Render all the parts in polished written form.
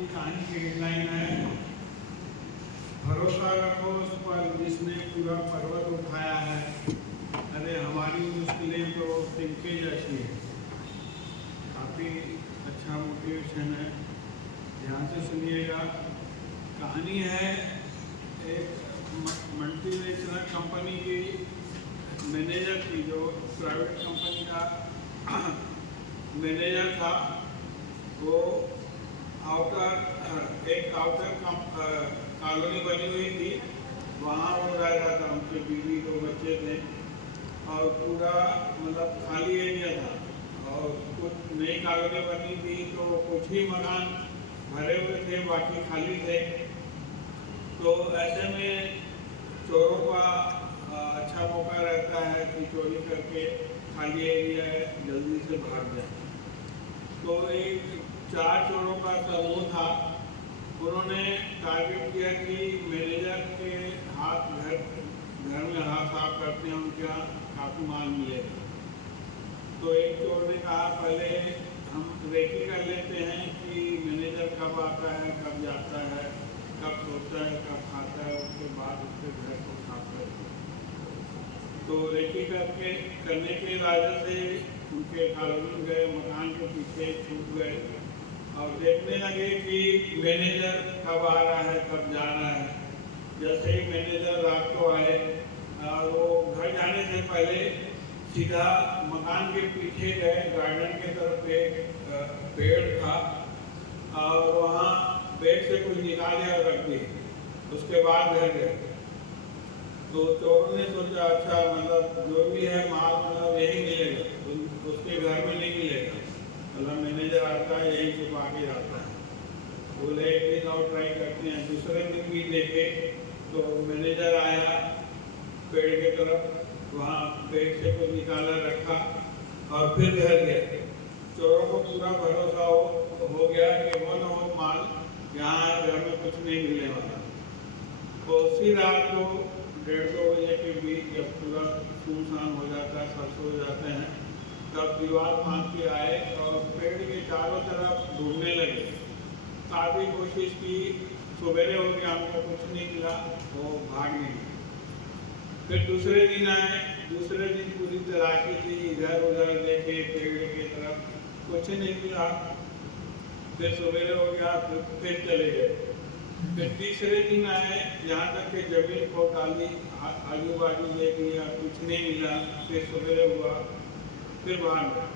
की कहानी की हेडलाइन है भरोसा रखो उस पर जिसने पूरा पर्वत उठाया है। अरे हमारी मुश्किलें तो तिनके जैसी है। काफ़ी अच्छा मोटिवेशन है, ध्यान से सुनिएगा। कहानी है एक मल्टीनेशनल कंपनी की मैनेजर की, जो प्राइवेट कंपनी का मैनेजर था। वो एक आउटर कॉलोनी बनी हुई थी, वहाँ वो रह रहा था। उनके बीवी दो बच्चे थे और पूरा मतलब खाली एरिया था। और कुछ नई कॉलोनी बनी थी तो कुछ ही मकान भरे हुए थे, बाकी खाली थे। तो ऐसे में चोरों का अच्छा मौका रहता है कि चोरी करके खाली एरिया है जल्दी से भाग जाए। तो एक 4 चोरों का समूह था। उन्होंने टारगेट किया कि मैनेजर के घर में हाथ साफ करते हैं, उनके यहाँ काफ़ी माल मिलेगा। तो एक चोर ने कहा पहले हम रेकी कर लेते हैं कि मैनेजर कब आता है, कब जाता है, कब सोता है, कब खाता है, उसके बाद उसके घर को साफ करते हैं। तो रेकी करने के इरादे से उनके कॉलोनी गए, मकान के पीछे छुप गए और देखने लगे कि मैनेजर कब आ रहा है, कब जा रहा है। जैसे ही मैनेजर रात को आए और वो घर जाने से पहले सीधा मकान के पीछे गए, गार्डन के तरफ एक पेड़ था और वहाँ पेड़ से कुछ निकाले और रख दिए। उसके बाद घर गए। तो चोरों ने सोचा अच्छा मतलब जो भी है माल मतलब यही मिलेगा, उसके घर में नहीं मिलेगा, मतलब मैनेजर आता है यही छुपा के जाता है। बोले एक दिन और ट्राई करते हैं। दूसरे दिन भी देखे तो मैनेजर आया पेड़ के तरफ, वहाँ पेड़ से कुछ निकाला रखा और फिर घर गए। चोरों को पूरा भरोसा हो गया कि वो न वो माल यहाँ घर में कुछ नहीं मिलने वाला। तो उसी रात को 1:30-2 बजे के बीच जब पूरा सुनसान हो जाता है, सब सो जाते हैं, तब दीवार फांद के आए और पेड़ के चारों तरफ ढूंढने लगे। काफ़ी कोशिश की, सवेरे हो गया, हमको कुछ नहीं मिला, वो भाग नहीं गए। फिर दूसरे दिन आए, दूसरे दिन पूरी तलाशी थी, इधर उधर देखे, पेड़ की तरफ कुछ नहीं मिला। फिर सवेरे हो गया, फिर चले गए। फिर तीसरे दिन आए, यहाँ तक कि जमीन को डाली, आजू बाजू देख लिया, कुछ नहीं मिला। फिर सवेरे हुआ, फिर बाहर गए।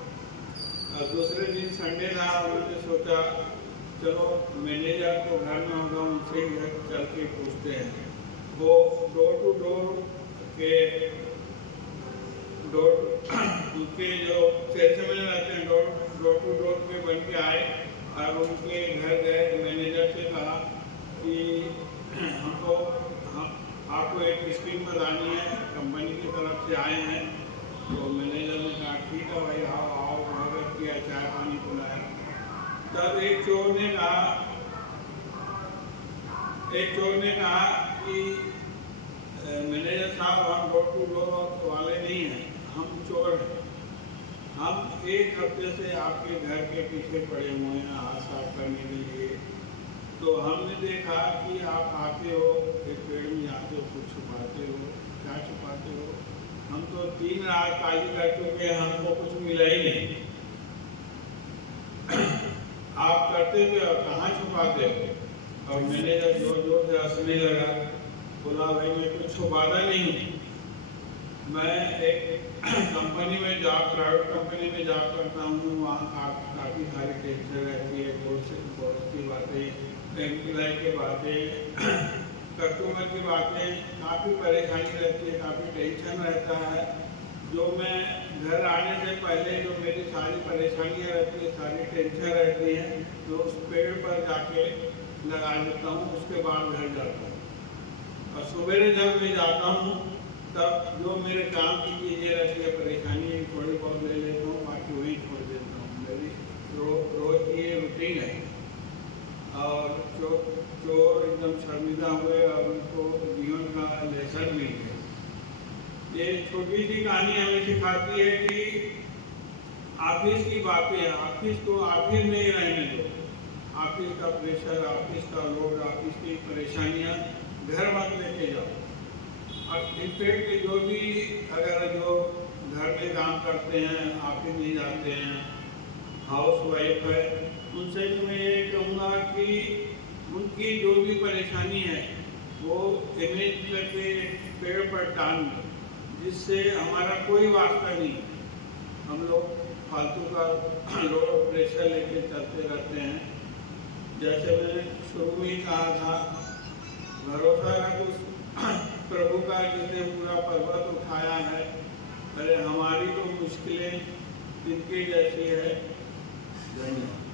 और दूसरे दिन संडे था, उन्होंने सोचा चलो मैनेजर को घर में होगा, उनसे घर चल के पूछते हैं। वो डोर टू डोर उनके जो सेल्समैन रहते हैं डोर टू डोर पे बन के आए और उनके घर गए। मैनेजर से कहा कि आपको एक स्कीम बतानी है, कंपनी की तरफ से आए हैं। तो मैनेजर ने कहा ठीक है भाई, आओ स्वागत किया, चाय पानी पिलाया। तब एक चोर ने कहा कि मैनेजर साहब हम डोर टू डोर वाले नहीं हैं, हम चोर हैं। हम एक हफ्ते से आपके घर के पीछे पड़े हुए हैं हाथ साफ करने के लिए। तो हमने देखा कि आप आते हो, एक पेड़ में आते हो, कुछ छुपाते हो। क्या छुपाते हो? हम तो 3 रात काली कर चुके हैं, हमको कुछ मिला ही नहीं। आप करते हो कहाँ छुपाते हो? और मैनेजर जोर जोर से हंसने लगा, बोला भाई मैं कुछ छुपाता नहीं हूँ। मैं एक कंपनी में प्राइवेट कंपनी में जॉब करता हूँ, वहाँ काफ़ी सारी टेंशन रहती है, बॉस की बातें, एम्प्लॉय की बातें, कस्टमर की बातें, काफ़ी परेशानी रहती है, काफ़ी टेंशन रहता है। जो मैं घर आने से पहले जो मेरी सारी परेशानियाँ रहती है, सारी टेंशन रहती है, तो उस पेड़ पर जाके लगा देता हूँ, उसके बाद घर जाता हूँ। और सवेरे जब मैं जाता हूँ तब जो मेरे काम की चीज़ें रहती है, परेशानी थोड़ी बहुत ले लेता हूँ, बाकी वहीं छोड़ देता हूँ। मेरी रोज़ की ये रूटीन है। और चोर एकदम शर्मिंदा हुए और उनको जीवन का लेसन मिल गया। ये छोटी सी कहानी हमें सिखाती है कि ऑफिस की बातें, ऑफिस को ऑफिस में ही रहने दो। ऑफिस का प्रेशर, ऑफिस का लोड, ऑफिस की परेशानियां घर मत लेके जाओ। और इनफैक्ट जो भी अगर जो घर में काम करते हैं, ऑफिस नहीं जाते हैं, हाउस वाइफ है, उनसे भी मैं ये कहूँगा कि उनकी जो भी परेशानी है वो इमेज करके पेड़ पर टांग दो, जिससे हमारा कोई वास्ता नहीं है। हम लोग फालतू का लोड प्रेशर लेके चलते रहते हैं। जैसे मैंने शुरू में ही कहा था, भरोसा रख उस प्रभु का जिसने पूरा पर्वत उठाया है। अरे हमारी तो मुश्किलें इनके जैसी है। धन्यवाद।